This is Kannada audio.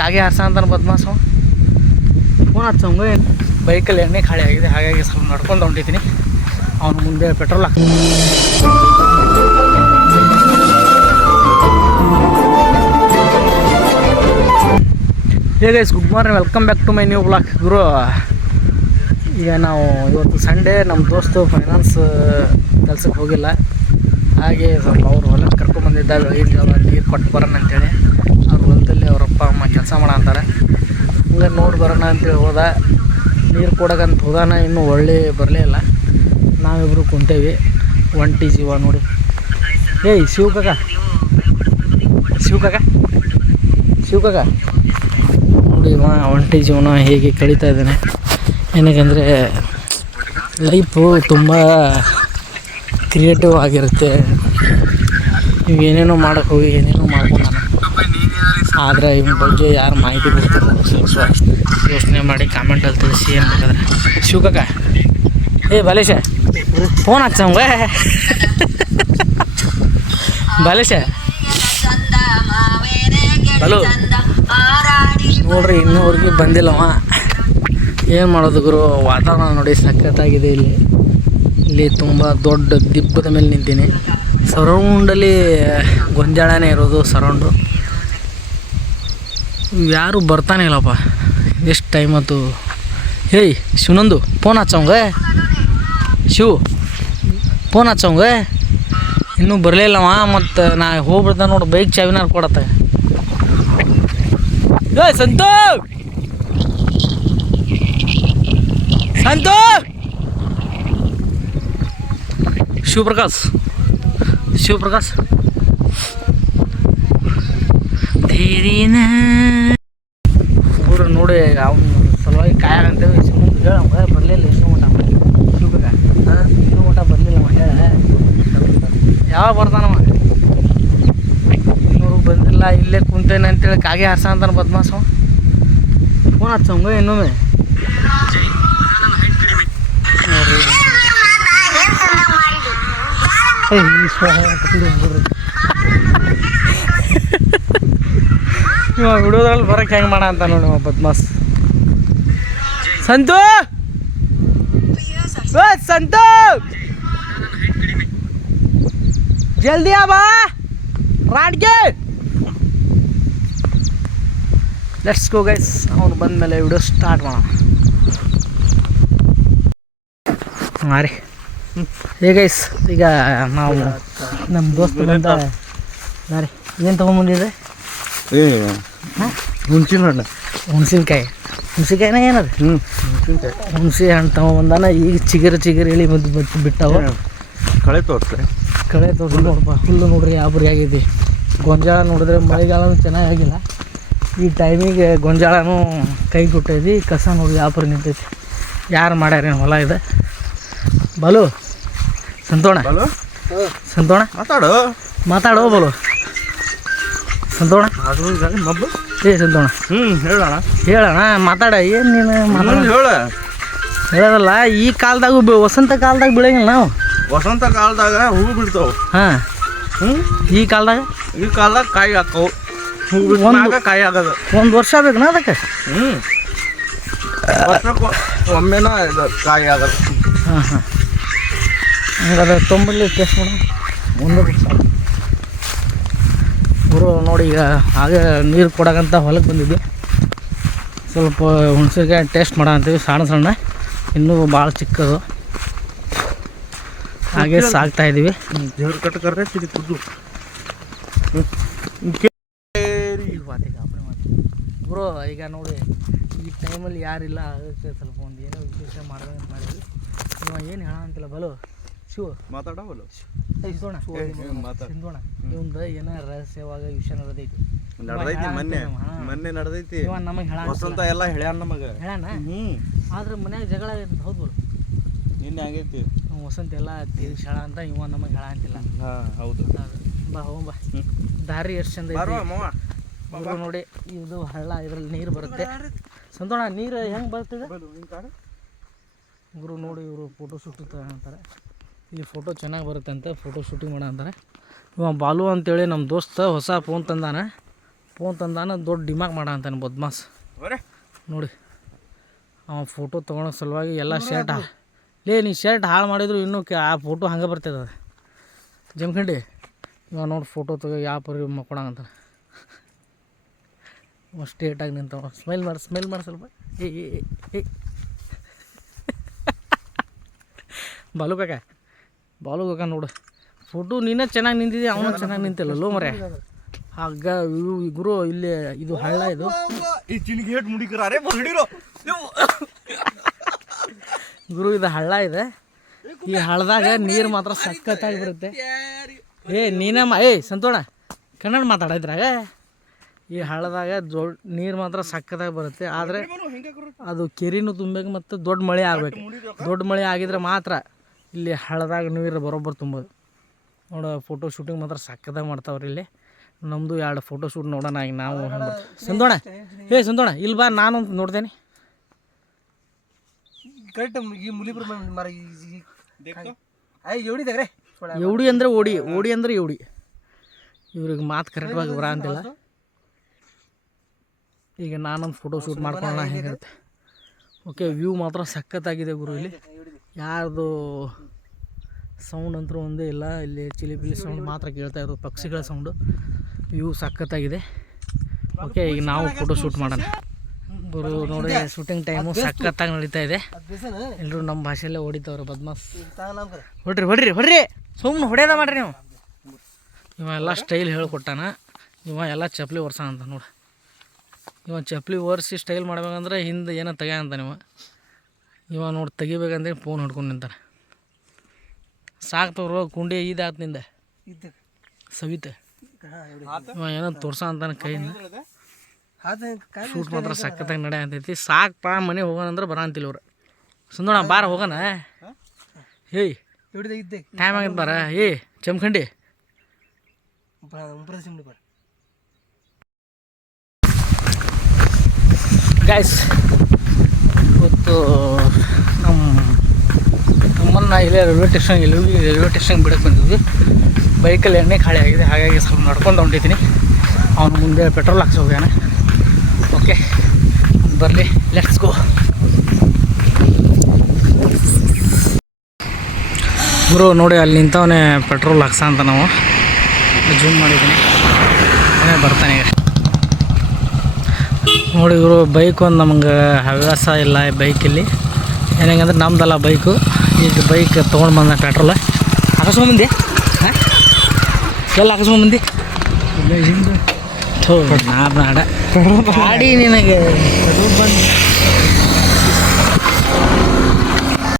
ಕಾಗೆ ಹಾರ್ಸ ಅಂತಾನೆ ಬದ್ಮಾಸ ಫೋನ್ ಹಚ್ಚಂಗ ಬೈಕಲ್ಲಿ ಎಣ್ಣೆ ಖಾಲಿ ಆಗಿದೆ, ಹಾಗಾಗಿ ಸ್ವಲ್ಪ ನಡ್ಕೊಂಡು ಹೊಂಟಿದ್ದೀನಿ. ಅವನು ಮುಂದೆ petrol hey guys, good morning, welcome back to my new blog. ಗುರು, ಈಗ ನಾವು ಇವತ್ತು ಸಂಡೇ, ನಮ್ಮ ದೋಸ್ತು ಫೈನಾನ್ಸ್ ಕೆಲ್ಸಕ್ಕೆ ಹೋಗಿಲ್ಲ, ಹಾಗೆ ಸ್ವಲ್ಪ ಅವ್ರು ಹೊಲಕ್ಕೆ ಕರ್ಕೊಂಬಂದಿದ್ದ ಬೆಳಗಿನ ಜಾವ ನೀರು ಕೊಟ್ಟು ಬರೋಣ ಅಂತೇಳಿ. ಅವ್ರ ಹೊಲದಲ್ಲಿ ಅವ್ರ ಅಪ್ಪ ಅಮ್ಮ ಕೆಲಸ ಮಾಡೋ ಅಂತಾರೆ. ಹಂಗೆ ನೋಡಿ ಬರೋಣ ಅಂತೇಳಿ ಹೋದ. ನೀರು ಕೊಡೋಕಂತ ಹೋದಾನ, ಇನ್ನೂ ಒಳ್ಳೆ ಬರಲೇ ಇಲ್ಲ. ನಾವಿಬ್ಬರು ಕುಂತೇವಿ. 1 ಜೀವ ನೋಡಿ. ಏಯ್ ಶಿವಕಾಕ ನೋಡಿ, 1 ಜೀವನ ಹೇಗೆ ಕಳೀತಾ ಇದ್ದಾನೆ. ಏನಕ್ಕಂದರೆ ಲೈಫು ತುಂಬ ಕ್ರಿಯೇಟಿವ್ ಆಗಿರುತ್ತೆ. ನೀವು ಏನೇನೋ ಮಾಡೋಕ್ಕೆ ಹೋಗಿ ಏನೇನೋ ಮಾಡ್ಕೊಂಡಾನ, ಆದರೆ ಇವನ ಬಗ್ಗೆ ಯಾರು ಮಾಹಿತಿ ಕೊಡ್ತಾರೆ ಸ್ವಲ್ಪ ಯೋಚನೆ ಮಾಡಿ ಕಾಮೆಂಟಲ್ಲಿ ತಿಳಿಸಿ. ಏನು ಬೇಕಾದ್ರೆ ಶಿವಕಾಕ, ಏ ಬಾಲೇಶ ಫೋನ್ ಹಚ್ಚಂಗ ಬಾಲೇಶ ಹಲೋ ನೋಡ್ರಿ, ಇನ್ನೂವರೆಗೆ ಬಂದಿಲ್ಲವ. ಏನು ಮಾಡೋದು ಗುರು, ವಾತಾವರಣ ನೋಡಿ ಸಖತ್ತಾಗಿದೆ. ಇಲ್ಲಿ ತುಂಬ ದೊಡ್ಡ ದಿಬ್ಬದ ಮೇಲೆ ನಿಂತೀನಿ. ಸರೌಂಡಲ್ಲಿ ಗೊಂಜಾಳನೇ ಇರೋದು ಸರೌಂಡು. ಯಾರು ಬರ್ತಾನೆ ಇಲ್ಲಪ್ಪ, ಎಷ್ಟು ಟೈಮ್ ಆಯ್ತು. ಹೇಯ್ ಶಿವನಂದು ಫೋನ್ ಹಚ್ಚವಂಗ, ಫೋನ್ ಹಚ್ಚವಂಗ, ಇನ್ನೂ ಬರಲಿಲ್ಲವ. ಮತ್ತು ನಾ ಹೋಗ್ಬಿಡ್ತ ನೋಡಿ, ಬೈಕ್ ಚಾವಿನಾರು ಕೊಡತ್ತೆ. ಏ ಸಂತು ಶಿವಪ್ರಕಾಶ್ ಧೀರಿನ ಊರು ನೋಡಿ. ಅವ್ನು ಸಲುವಾಗಿ ಕಾಯಾಗಂತೇಳಿ ಮುಂದೆ ಹೇಳಮ್ಮ, ಬರಲಿಲ್ಲ ಇಷ್ಟು ಮಟ್ಟ ಶಿವಪ್ರಕಾಶ್, ಇನ್ನೂ ಮಟ್ಟ ಬರಲಿಲ್ಲಮ್ಮ. ಹೇಳ ಯಾವಾಗ ಬರ್ತಾನಮ್ಮ? ಇನ್ನೂರಿಗೆ ಬಂದಿಲ್ಲ, ಇಲ್ಲೇ ಕುಂತೇನೆ ಅಂತೇಳಿ ಕಾಗೆ ಹಾರ್ಸ ಅಂತಾನೆ ಬದ್ಮಾಸ. ಫೋನ್ ಹಚ್ಚಂಗ ಇನ್ನೊಮ್ಮೆ. ಇವಾಗ ವಿಡಿಯೋದ್ರಲ್ಲಿ ಬರೋಕ್ಕೆ ಹೆಂಗೆ ಮಾಡ ಅಂತ ನೋಡಿ ಬದ್ಮಾಸ್. ಸಂತು ಜಲ್ದಿ ಬಾ ರಾಡ್ಗೆ. Let's go guys. ಅವನು ಬಂದಮೇಲೆ ವಿಡಿಯೋ ಸ್ಟಾರ್ಟ್ ಮಾಡೋಣ. ಹಾಂ ರೀ, ಹೇ ಗೈಸ್, ಈಗ ನಾವು ನಮ್ಮ ದೋಸ್ತ ಬಂದ ರೀ. ಏನು ತೊಗೊಂಬಂದಿದೆ? ಹುಣ್ಸಿನ್ಕಾಯಿನ ಏನದು? ಹುಣ್ಸಿ ಹಣ್ಣು ತೊಗೊಂಬಂದಾನ. ಈಗ ಚಿಗುರು ಇಳಿ ಬಿಟ್ಟವು. ಕಳೆ ತೋರಿಸಿ ನೋಡಪ್ಪ. ಹುಲ್ಲು ನೋಡ್ರಿ ಯಾಬ್ರಿ ಆಗೈತಿ. ಗೊಂಜಾಳ ನೋಡಿದ್ರೆ ಮಳೆಗಾಲನೂ ಚೆನ್ನಾಗಿಲ್ಲ. ಈ ಟೈಮಿಗೆ ಗೊಂಜಾಳನೂ ಕೈ ಕೊಟ್ಟೈತಿ. ಕಸ ನೋಡಿ ಯಾಬ್ರಿ ನಿಂತೈತಿ. ಯಾರು ಮಾಡ್ಯಾರೇನು ಹೊಲ ಇದೆ? ಬಲು ಸಂತೋಣ ಮಾತಾಡೋ ಬಲು ಸಂತೋಣ. ಏ ಸಂತೋಣ ಹೇಳೋಣ, ಮಾತಾಡ. ಏನು ನೀನು ಹೇಳೋದಲ್ಲ. ಈ ಕಾಲದಾಗ ವಸಂತ ಕಾಲದಾಗ ಬೆಳೆಯಂಗಿಲ್ಲ ನಾವು. ವಸಂತ ಕಾಲದಾಗ ಹೂವು ಬಿಡ್ತಾವ. ಹಾಂ, ಈ ಕಾಲದಾಗ ಕಾಯಿ ಹಾಕವು. ಕಾಯಿ ಆಗೋದು 1 ವರ್ಷ ಬೇಕನ ಅದಕ್ಕೆ? ಒಮ್ಮೆನ ಕಾಯಿ ಆಗೋದು. ಹಾಂ ಹಂಗದ ತೊಂಬಲ್ಲಿ ಟೇಸ್ಟ್ ಮಾಡೋಣ. ಒಂದು ಗುರು ನೋಡಿ, ಈಗ ಹಾಗೆ ನೀರು ಕೊಡೋಕ್ಕಂತ ಹೊಲಕ್ಕೆ ಬಂದಿದ್ವಿ. ಸ್ವಲ್ಪ ಹುಣಸೆಕಾಯಿ ಟೇಸ್ಟ್ ಮಾಡೋ ಅಂತೀವಿ. ಸಣ್ಣ ಇನ್ನೂ ಭಾಳ ಚಿಕ್ಕದು, ಹಾಗೆ ಸಾಕ್ತಾಯಿದ್ದೀವಿ. ಗುರು ಈಗ ನೋಡಿ, ಈ ಟೈಮಲ್ಲಿ ಯಾರಿಲ್ಲ, ಅದಕ್ಕೆ ಸ್ವಲ್ಪ ಒಂದು ಏನೋ ವಿಶೇಷ ಮಾಡ್ಬೇಕಂತ ಮಾಡಿದ್ವಿ. ಇವಾಗ ಏನು ಹೇಳ ಅಂತಿಲ್ಲ ಬಲು ಶಿವ ಮಾತಾಡೋಲ್ಲ. ಸಿಂಧೋಣ ಇವಂದು ಏನೋ ರಹಸ್ಯವಾಗ ವಿಷಯ ನಡೆದೈತಿ. ಮೊನ್ನೆ ನಡೆದೈತಿ. ಇವ ನಮಗೆ ಹೇಳ ವಸಂತ ಎಲ್ಲ ಹೇಳ್ಯಾನ ನಮಗೆ. ಹೇಳಣ, ಆದ್ರೆ ಮನ್ಯಾಗ ಜಗಳ ಆಗೈತಿ. ಹೌದು ಬಲು, ನಿನ್ನೆ ಆಗೈತಿ. ವಸಂತ ಎಲ್ಲ ತೀರ್ಸಿ ಹೇಳ ಅಂತ ಇವ ನಮಗೆ ಹೇಳ ಅಂತಿಲ್ಲ. ಹೌದು. ಬಾ ಹೋಗ ದಾರಿ ಎಷ್ಟು ಚಂದ ಐತಿ ನೋಡಿ. ಇದು ಹಳ್ಳ, ಇದ್ರಲ್ಲಿ ನೀರು ಬರುತ್ತೆ. ಸಂತೋಣ, ನೀರು ಹೆಂಗೆ ಬರ್ತದೆ ಗುರು ನೋಡಿ. ಇವರು ಫೋಟೋ ಶೂಟ್ ಅಂತಾರೆ. ಇಲ್ಲಿ ಫೋಟೋ ಚೆನ್ನಾಗಿ ಬರುತ್ತೆ ಅಂತ ಫೋಟೋ ಶೂಟಿಂಗ್ ಮಾಡೋ ಅಂತಾರೆ. ಇವ ಬಾಲು ಅಂತೇಳಿ ನಮ್ಮ ದೋಸ್ತ ಹೊಸ ಫೋನ್ ತಂದಾನ. ಫೋನ್ ತಂದಾನ ದೊಡ್ಡ ಡಿಮಾಕ್ ಮಾಡ ಅಂತಾನೆ ಬದ್ಮಾಸ್ ನೋಡಿ. ಅವ ಫೋಟೋ ತೊಗೊಳೋ ಸಲುವಾಗಿ ಎಲ್ಲ ಶರ್ಟ್ ನೀ ಶರ್ಟ್ ಹಾಳು ಮಾಡಿದ್ರು ಇನ್ನೂ ಆ ಫೋಟೋ ಹಂಗೆ ಬರ್ತದೆ ಅದು ಜಮ್ಖಂಡಿ. ಇವಾಗ ನೋಡಿ ಫೋಟೋ ತಗೋ ಯಾವ ಪರಿ ಮಕ್ಕೊಳಂತ ಸ್ಟೇಟಾಗಿ ನಿಂತವ. ಸ್ಮೈಲ್ ಮಾಡಿ ಸ್ವಲ್ಪ. ಏ ಬಾಲು ಕಾಕ ನೋಡು ಫೋಟೋ ನೀನೇ ಚೆನ್ನಾಗಿ ನಿಂತಿದ್ದೆ, ಅವನು ಚೆನ್ನಾಗಿ ನಿಂತಿಲ್ಲಲ್ಲೋ ಮರೆ. ಆಗ ಗುರು ಇಲ್ಲಿ ಇದು ಹಳ್ಳ, ಇದು ಗುರು ಇದು ಹಳ್ಳ ಇದೆ. ಈ ಹಳ್ಳದಾಗ ನೀರು ಮಾತ್ರ ಸಖತ್ತಾಗಿ ಬರುತ್ತೆ. ಸಂತೋಣ ಕನ್ನಡ ಮಾತಾಡಿದ್ರಾಗ. ಈ ಹಳ್ಳದಾಗ ನೀರು ಮಾತ್ರ ಸಖತ್ತಾಗಿ ಬರುತ್ತೆ. ಆದರೆ ಅದು ಕೆರೆನೂ ತುಂಬಬೇಕು ಮತ್ತು ದೊಡ್ಡ ಮಳೆ ಆಗಬೇಕು. ದೊಡ್ಡ ಮಳೆ ಆಗಿದ್ರೆ ಮಾತ್ರ ಇಲ್ಲಿ ಹಳ್ಳದಾಗ ನೀರು ಬರೋಬ್ಬರ ತುಂಬೋದು. ನೋಡ ಫೋಟೋ ಶೂಟಿಂಗ್ ಮಾತ್ರ ಸಖತ್ತಾಗಿ ಮಾಡ್ತಾವ್ರಿ ಇಲ್ಲಿ. ನಮ್ಮದು 2 ಫೋಟೋ ಶೂಟ್ ನೋಡೋಣ ಈಗ ನಾವು. ಸಂತೋಣ ಇಲ್ಲಿ ಬಾ, ನಾನು ನೋಡ್ತೇನೆ ಕರೆಕ್ಟ್. ಈ ಮುಲಿಪುರ ಎವಡಿ ಅಂದರೆ ಓಡಿ ಅಂದರೆ ಎವಡಿ. ಇವ್ರಿಗೆ ಮಾತು ಕರೆಕ್ಟಾಗಿ ಬರ ಅಂತಿಲ್ಲ. ಈಗ ನಾನೊಂದು ಫೋಟೋ ಶೂಟ್ ಮಾಡ್ಕೊಳ್ಳೋಣ ಹೇಗಿರುತ್ತೆ. ಓಕೆ, ವ್ಯೂ ಮಾತ್ರ ಸಖತ್ತಾಗಿದೆ ಗುರು. ಇಲ್ಲಿ ಯಾರ್ದು ಸೌಂಡ್ ಅಂತೂ ಒಂದೇ ಇಲ್ಲ. ಇಲ್ಲಿ ಚಿಲಿಪಿಲಿ ಸೌಂಡ್ ಮಾತ್ರ ಕೇಳ್ತಾ ಇರೋದು, ಪಕ್ಷಿಗಳ ಸೌಂಡು. ವ್ಯೂ ಸಖತ್ತಾಗಿದೆ. ಓಕೆ, ಈಗ ನಾವು ಫೋಟೋ ಶೂಟ್ ಮಾಡೋಣ ಗುರು. ನೋಡಿ ಶೂಟಿಂಗ್ ಟೈಮು ಸಖತ್ತಾಗಿ ನಡೀತಾ ಇದೆ. ಎಲ್ಲರೂ ನಮ್ಮ ಭಾಷೆಯಲ್ಲೇ ಹೊಡಿತವ್ರೆ ಬದ್ಮಾಸ್. ಹೊಡ್ರಿ ಸುಮ್ಮನೆ ಹೊಡೆಯೋದ ಮಾಡ್ರಿ ನೀವು. ಇವ ಎಲ್ಲ ಸ್ಟೈಲ್ ಹೇಳ್ಕೊಟ್ಟಾನ. ಇವ ಎಲ್ಲ ಚಪ್ಪಲಿ ಒರ್ಸ ಅಂತ ನೋಡಿ. ಇವ ಚಪ್ಪಲಿ ಒರೆಸಿ ಸ್ಟೈಲ್ ಮಾಡ್ಬೇಕಂದ್ರೆ ಹಿಂದೆ ಏನೋ ತೆಗ್ಯ ಅಂತ ಇವ ನೋಡಿ ತೆಗಿಬೇಕಂದ್ರೆ ಫೋನ್ ಹಿಡ್ಕೊಂಡು ನಿಂತಾನೆ. ಸಾಕ್ತವ್ರು ಕುಂಡಿ ಇದಾತ ನಿಂದ ಸವಿತೆ. ಇವ ಏನೋ ತೋರ್ಸ ಅಂತಾನೆ ಕೈಯಿಂದ. ಶೂಟ್ ಮಾತ್ರ ಸಖತ್ತಾಗಿ ನಡೆ ಅಂತೈತಿ. ಸಾಕಪ್ಪ ಮನೆ ಹೋಗೋಣ ಅಂದ್ರೆ ಬರಂತಿಲ್ಲ ಇವ್ರು. ಸಂದೋಣ ಬಾರ ಹೋಗೋಣ. ಟೈಮ್ ಆಗಿದ್ದು ಬಾರ. ಜಮಖಂಡಿ ಗೈಸ್, ಇವತ್ತು ನಮ್ಮನ್ನು ಇಲ್ಲೇ ರೈಲ್ವೆ ಸ್ಟೇಷನ್ ಬಿಡಕ್ಕೆ ಬಂದಿದ್ವಿ. ಬೈಕಲ್ಲಿ ಎಣ್ಣೆ ಖಾಲಿ ಆಗಿದೆ, ಹಾಗಾಗಿ ಸ್ವಲ್ಪ ನಡ್ಕೊಂಡು ಹೊಂಟಿದ್ದೀನಿ. ಅವನು ಮುಂದೆ ಪೆಟ್ರೋಲ್ ಹಾಕ್ಸಿ ಹೋಗ್ಯಾನ. ಓಕೆ ಬರಲಿ, ಲೆಟ್ಸ್ ಗೋ. ಗುರು ನೋಡಿ ಅಲ್ಲಿ ನಿಂತವನೇ ಪೆಟ್ರೋಲ್ ಹಾಕ್ಸ ಅಂತ ನಾವು ಜೂಮ್ ಮಾಡಿದ್ದೀನಿ. ಅವನೇ ಬರ್ತಾನೆ ಈಗ ನೋಡಿ. ಗುರು ಬೈಕ್ ಒಂದು ನಮ್ಗೆ ಹವ್ಯಾಸ ಇಲ್ಲ. ಬೈಕಲ್ಲಿ ಏನಂಗಂದ್ರೆ ನಮ್ದಲ್ಲ ಬೈಕು. ಈಗ ಬೈಕ್ ತೊಗೊಂಡು ಬಂದ ಪೆಟ್ರೋಲ್ ಹಾಕಿಸ್ಕೊಂಬಂದಿ. ಎಲ್ಲ ಹಾಕಿಸ್ಕೊಂಬಂದಿ ನಾಡ ಗಾಡಿ ನಿನಗೆ